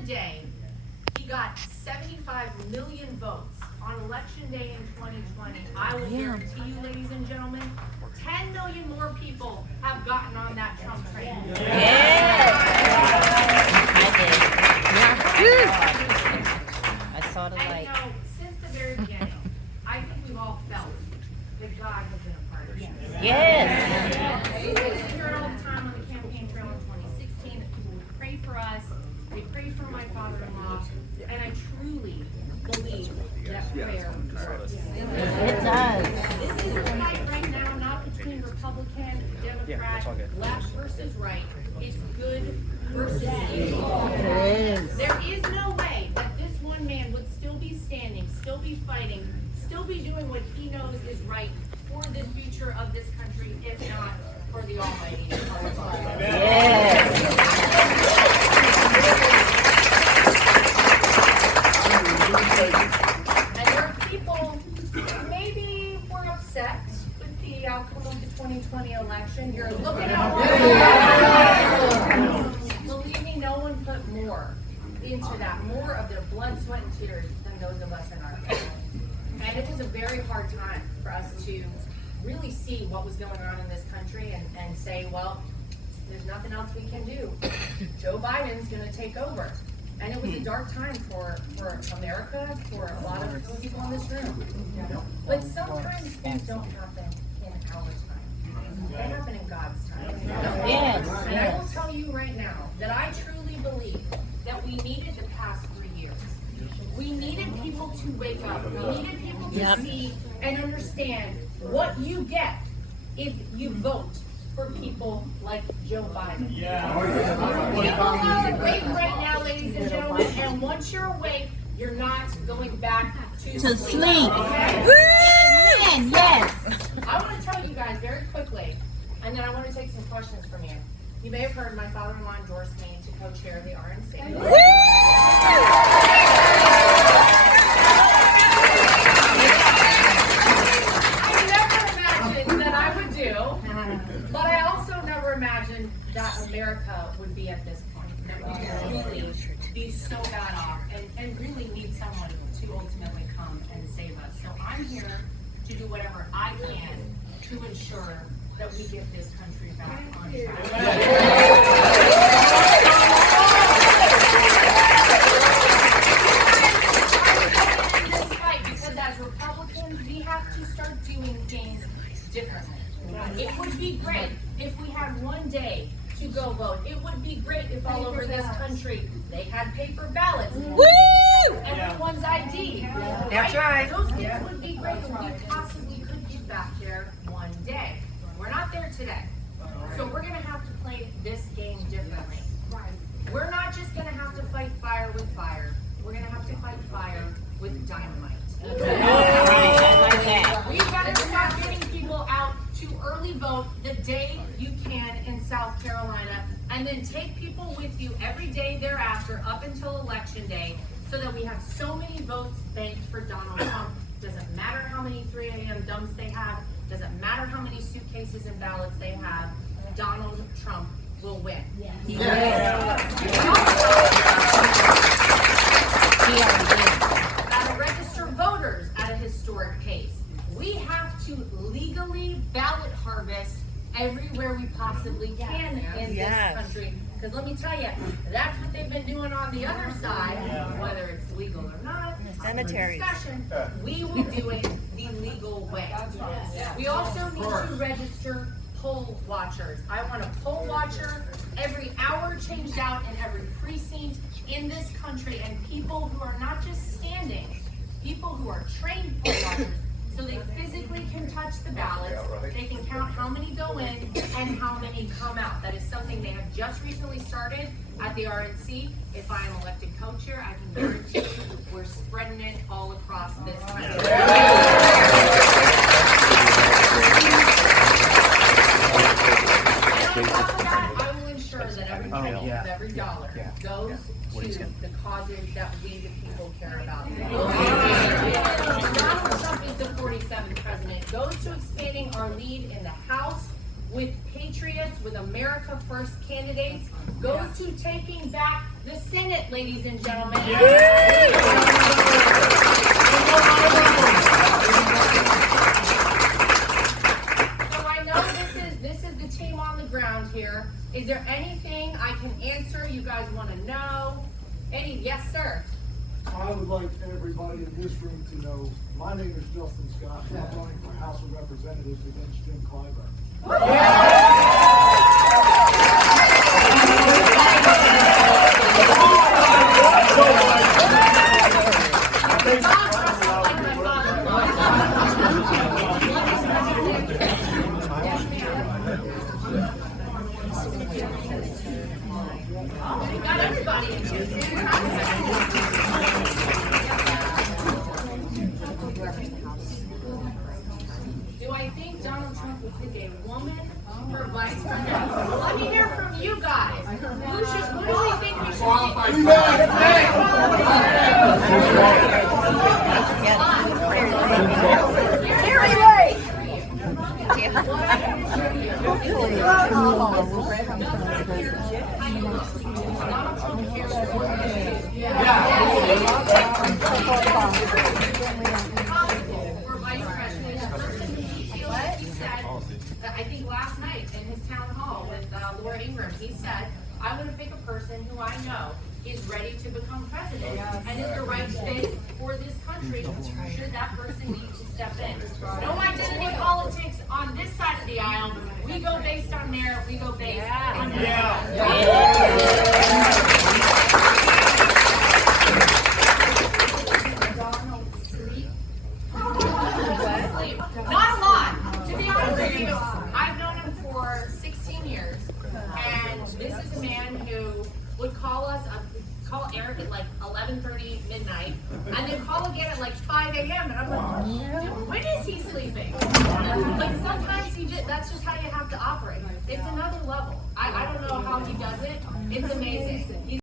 the day he got 75 million votes on election day in 2020, I will guarantee you, ladies and gentlemen, 10 million more people have gotten on that Trump train. I saw the And light. you know, since the very beginning, I think we've all felt that God has been a part of it. Yes. We used to hear it all the time on the campaign trail in 2016 that people would pray for us, they prayed for my father-in-law, and I truly believe that prayer works. It does. This is a fight right now, not between Republican, Democrat, left versus right. It's good versus evil. There is no way that this one man would still be standing, still be fighting, still be doing what he knows is right for the future of this country, if not for the Almighty. And there are people who maybe were upset with the outcome of the 2020 election. You're looking at one. Believe me, no one put more into that, more of their blood, sweat, and tears than those of us in our family. And it was a very hard time for us to really see what was going on in this country and say, well, there's nothing else we can do. Joe Biden's going to take over. And it was a dark time for America, for a lot of people in this room. But sometimes things don't happen in our time. They happen in God's time. Yes. And I will tell you right now that I truly believe that we needed the past 3 years. We needed people to wake up. We needed people to see and understand what you get if you vote for people like Joe Biden. People are awake right now, ladies and gentlemen, and once you're awake, you're not going back to sleep. Okay? Woo! Yes. I want to tell you guys very quickly, and then I want to take some questions from you. You may have heard my father-in-law endorsed me to co-chair the RNC. I never imagined that I would do, but I also never imagined that America would be at this point. That we would really be so bad off and really need someone to ultimately come and save us. So I'm here to do whatever I can to ensure that we get this country back on track. Because as Republicans, we have to start doing things differently. It would be great if we had one day to go vote. It would be great if all over this country they had paper ballots. Woo! Everyone's ID. That's right. Those things would be great if we possibly could get back there one day. We're not there today. So we're going to have to play this game differently. We're not just going to have to fight fire with fire. We're going to have to fight fire with dynamite. We've got to start getting people out to early vote the day you can in South Carolina, and then take people with you every day thereafter up until Election Day, so that we have so many votes banked for Donald Trump. Doesn't matter how many 3 a.m. dumps they have, doesn't matter how many suitcases and ballots they have, Donald Trump will win. Gotta register voters at a historic pace. We have to legally ballot harvest everywhere we possibly can in this country. Because let me tell you, that's what they've been doing on the other side, whether it's legal or not. Cemeteries. Discussion. We will do it the legal way. We also need to register poll watchers. I want a poll watcher every hour changed out in every precinct in this country, and people who are not just standing, people who are trained poll watchers, so they physically can touch the ballots, they can count how many go in and how many come out. That is something they have just recently started at the RNC. If I am elected co-chair, I can guarantee you we're spreading it all across this country. And on top of that, I will ensure that every penny of every dollar goes to the causes that we, the people, care about. Donald Trump is the 47th president. Goes to expanding our lead in the House, with patriots, with America First candidates, goes to taking back the Senate, ladies and gentlemen. So I know this is the team on the ground here. Is there anything I can answer you guys want to know? Yes, sir. I would like everybody in this room to know, my name is Justin Scott, and I'm running for House of Representatives against Jim Clyburn. We got everybody in here. Do I think Donald Trump will pick a woman for vice president? Let me hear from you guys. Who do we think we should for vice president? He said, I think last night in his town hall with Laura Ingraham, he said, I'm going to pick a person who I know is ready to become president and is the right fit for this country should that person need to step in. No identity politics on this side of the aisle. We go based on merit. We go based on Not a lot. To be honest with you, I've known him for 16 years, and this is a man who would call Eric at like 11:30 midnight, and then call again at like 5 a.m. And I'm like, dude, when is he sleeping? Like sometimes that's just how you have to operate. It's another level. I don't know how he does it. It's amazing.